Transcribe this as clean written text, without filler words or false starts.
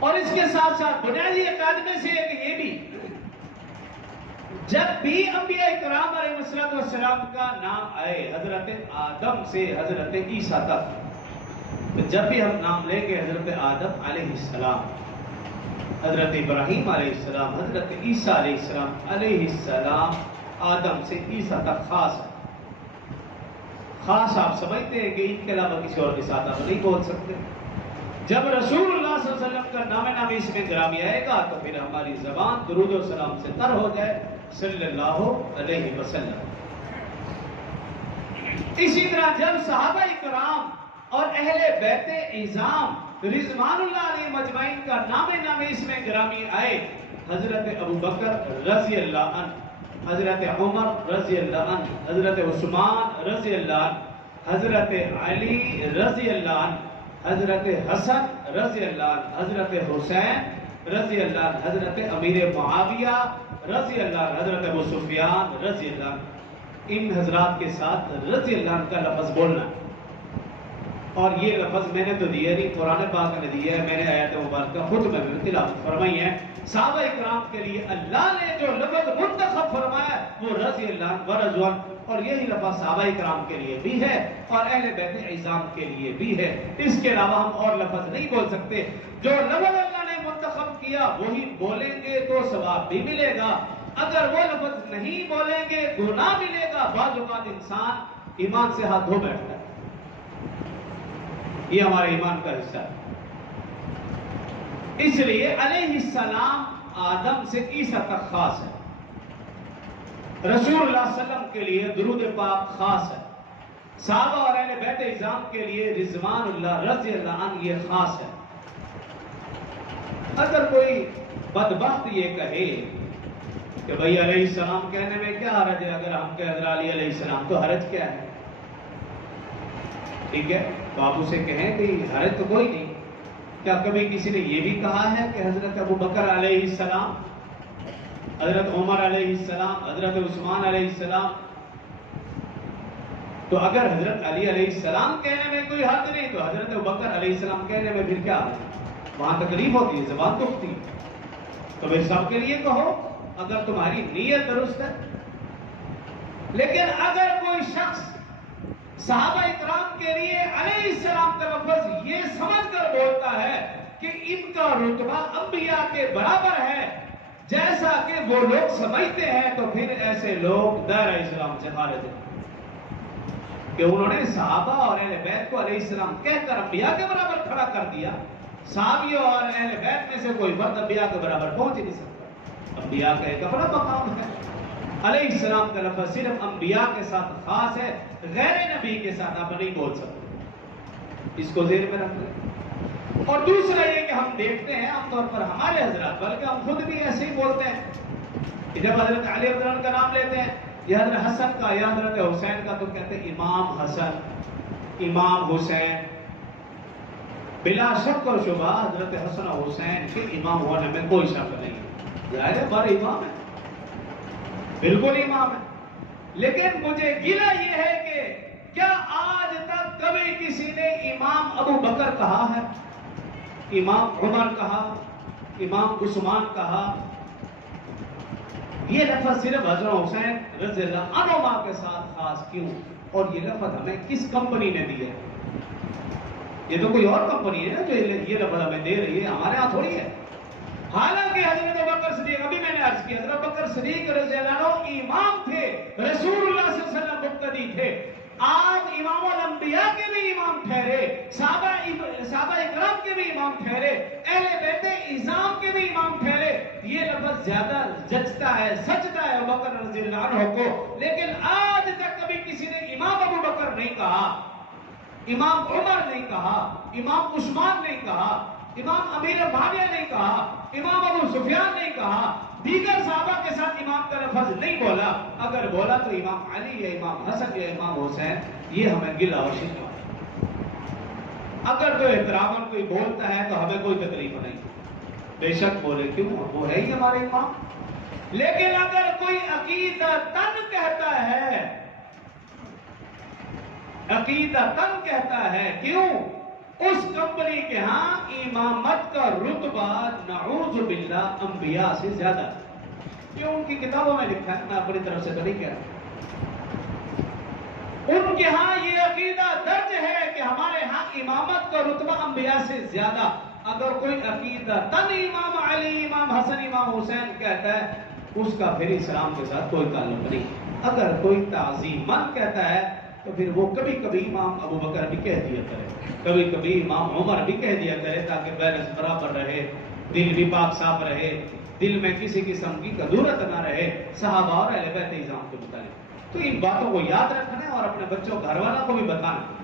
اور اس کے ساتھ ساتھ بنیادی عقائد میں سے ایک یہ بھی، جب بھی انبیاء کرام علیہ السلام کا نام آئے، حضرت آدم سے حضرت عیسیٰ تک، تو جب بھی ہم نام لیں گے حضرت آدم علیہ السلام، حضرت ابراہیم علیہ السلام، حضرت عیسیٰ علیہ السلام، آدم سے عیسیٰ تک خاص ہے۔ خاص آپ سمجھتے ہیں کہ ان کے علاوہ کسی اور کے ساتھ آپ نہیں بول سکتے۔ جب رسول اللہ صلی اللہ علیہ وسلم کا نام اس میں گرامی آئے گا تو پھر ہماری زبان درود و سلام سے تر ہو جائے، صلی اللہ علیہ وسلم۔ اسی طرح جب صحابہ کرام اور اہل بیت اعظام رضوان اللہ علیہ مجمعین کا نام اس میں گرامی آئے، حضرت ابو بکر رضی اللہ عنہ، حضرت عمر رضی اللہ عنہ، حضرت عثمان رضی اللہ عنہ، حضرت علی رضی اللہ عنہ، حضرت حسن رضی اللہ عنہ، حضرت حسین رضی اللہ عنہ، حضرت امیر معاویہ رضی اللہ عنہ، حضرت ابو سفیان رضی اللہ عنہ، ان حضرات کے ساتھ رضی اللہ عنہ کا لفظ بولنا ہے۔ اور یہ لفظ میں نے تو دیا نہیں، قرآن پاک نے دیا ہے، میں نے آیات مبارکہ خود میں تلاوت فرمائی ہے۔ صحابہ اکرام کے لیے اللہ نے جو لفظ منتخب فرمایا وہ رضی اللہ عنہ و رضوان، اور یہی لفظ صحابہ اکرام کے لیے بھی ہے اور اہل بیت اعظام کے لیے بھی ہے۔ اس کے علاوہ ہم اور لفظ نہیں بول سکتے۔ جو لفظ اللہ نے منتخب کیا وہی بولیں گے تو ثواب بھی ملے گا، اگر وہ لفظ نہیں بولیں گے گناہ ملے گا۔ بعض اوقات انسان ایمان سے ہاتھ دھو بیٹھتا ہے، یہ ہمارے ایمان کا حصہ ہے۔ اس لیے علیہ السلام آدم سے عیسیٰ تک خاص ہے۔ رسول اللہ صلی اللہ علیہ وسلم کے لیے درود پاک خاص ہے۔ صحابہ اور اہل بیت اعظام کے لیے رضوان اللہ رضی اللہ عنہ یہ خاص ہے۔ اگر کوئی بدبخت یہ کہے کہ بھئی علیہ السلام کہنے میں کیا حرج ہے، اگر ہم کہہ حضرت علی علیہ السلام تو حرج کیا ہے؟ ٹھیک ہے، تو آپ اسے کہیں کہ حرج تو کوئی نہیں۔ کیا کبھی کسی نے یہ بھی کہا ہے کہ حضرت ابو بکر علیہ السلام، حضرت عمر علیہ السلام، حضرت عثمان علیہ السلام؟ تو اگر حضرت علی علیہ السلام کہنے میں کوئی حرج نہیں تو حضرت ابو بکر علیہ السلام کہنے میں پھر کیا حرج؟ وہاں تکلیف ہوتی ہے، زبان دکھتی ہے، تو پھر سب کے لیے کہو اگر تمہاری نیت درست ہے۔ لیکن اگر کوئی شخص صحابہ اکرام کے لیے علیہ السلام کا لفظ یہ سمجھ کر بولتا ہے کہ ان کا رتبہ انبیاء کے برابر ہے جیسا کہ وہ لوگ سمجھتے ہیں، تو پھر ایسے لوگ دائرہ اسلام سے خارج ہیں، کہ انہوں نے صحابہ اور اہل بیت کو علیہ السلام کہہ کر انبیاء کے برابر کھڑا کر دیا۔ صحابیوں اور اہل بیت میں سے کوئی فرد انبیاء کے برابر پہنچ نہیں سکتا، انبیاء کا ایک اپنا مقام ہے۔ علیہ السلام کا لفظ صرف انبیاء کے ساتھ خاص ہے، غیر نبی کے ساتھ آپ نہیں بول سکتے، اس کو ذہن میں رکھ لیں۔ اور دوسرا یہ کہ ہم دیکھتے ہیں عام طور پر ہمارے حضرات، بلکہ ہم خود بھی ایسے ہی بولتے ہیں کہ جب حضرت علی رضی اللہ عنہ کا نام لیتے ہیں یا حضرت حسن کا یا حضرت حسین کا تو کہتے ہیں امام حسن، امام حسین۔ بلا شک و شبہ حضرت حسن و حسین کے امام ہونے میں کوئی شک نہیں ہے، ظاہر ہے بڑے امام ہے، بالکل امام ہے۔ لیکن مجھے گلہ یہ ہے کہ کیا آج تک کبھی کسی نے امام ابو بکر کہا ہے، امام عمر کہا، امام عثمان کہا؟ یہ لفظ صرف حضرت حسین رضی اللہ عنہ کے ساتھ خاص کیوں؟ اور یہ لفظ ہمیں کس کمپنی نے دی ہے؟ یہ تو کوئی اور کمپنی ہے نا جو یہ لفظ ہمیں دے رہی ہے، ہمارے ہاں تھوڑی ہے۔ حالانکہ حضرت بکر صدیق، ابھی میں نے عرض کیا، حضرت بکر صدیق رضی اللہ عنہ امام تھے، رسول اللہ صلی اللہ علیہ وسلم مقتدی تھے، آج امام الانبیاء کے بھی امام ٹھہرے، صحابہ اکرام کے بھی امام ٹھہرے، اہل بیت اعظام کے بھی امام ٹھہرے۔ یہ لفظ زیادہ جچتا ہے، سچتا ہے ابو بکر رضی اللہ عنہ کو، لیکن آج تک کبھی کسی نے امام ابو بکر نہیں کہا، امام عمر نہیں کہا، امام عثمان نہیں کہا، امام امیر معاویہ نہیں کہا، امام ابو سفیان نہیں کہا، دیگر صحابہ کے ساتھ امام کا لفظ نہیں بولا۔ اگر بولا تو امام علی یا امام حسن یا امام حسین، یہ ہمیں گلہ اور شکوہ ہے۔ اگر کوئی احترام کوئی بولتا ہے تو ہمیں کوئی تکلیف نہیں، بے شک بولے، کیوں؟ وہ ہے ہی ہمارے امام۔ لیکن اگر کوئی عقیدہ تن کہتا ہے، عقیدہ تن کہتا ہے، کیوں؟ اس کمپنی کے ہاں امامت کا رتبہ نعوذ باللہ انبیاء سے زیادہ ہے۔ یہ ان کی کتابوں میں لکھا ہے، میں اپنی طرف سے تو نہیں کہہ رہا۔ ان کے ہاں یہ عقیدہ درج ہے کہ ہمارے ہاں امامت کا رتبہ انبیاء سے زیادہ۔ اگر کوئی عقیدہ تن امام علی، امام حسن، امام حسین کہتا ہے، اس کا پھر اسلام کے ساتھ کوئی تعلق نہیں۔ اگر کوئی تعظیماً کہتا ہے تو پھر وہ کبھی کبھی امام ابو بکر بھی کہہ دیا کرے، کبھی کبھی امام عمر بھی کہہ دیا کرے، تاکہ بیلنس برابر رہے، دل بھی پاک صاف رہے، دل میں کسی قسم کی کدورت نہ رہے صحابہ اور اہل بیت اعظام کے متعلق۔ تو ان باتوں کو یاد رکھنا ہے اور اپنے بچوں گھر والوں کو بھی بتانا۔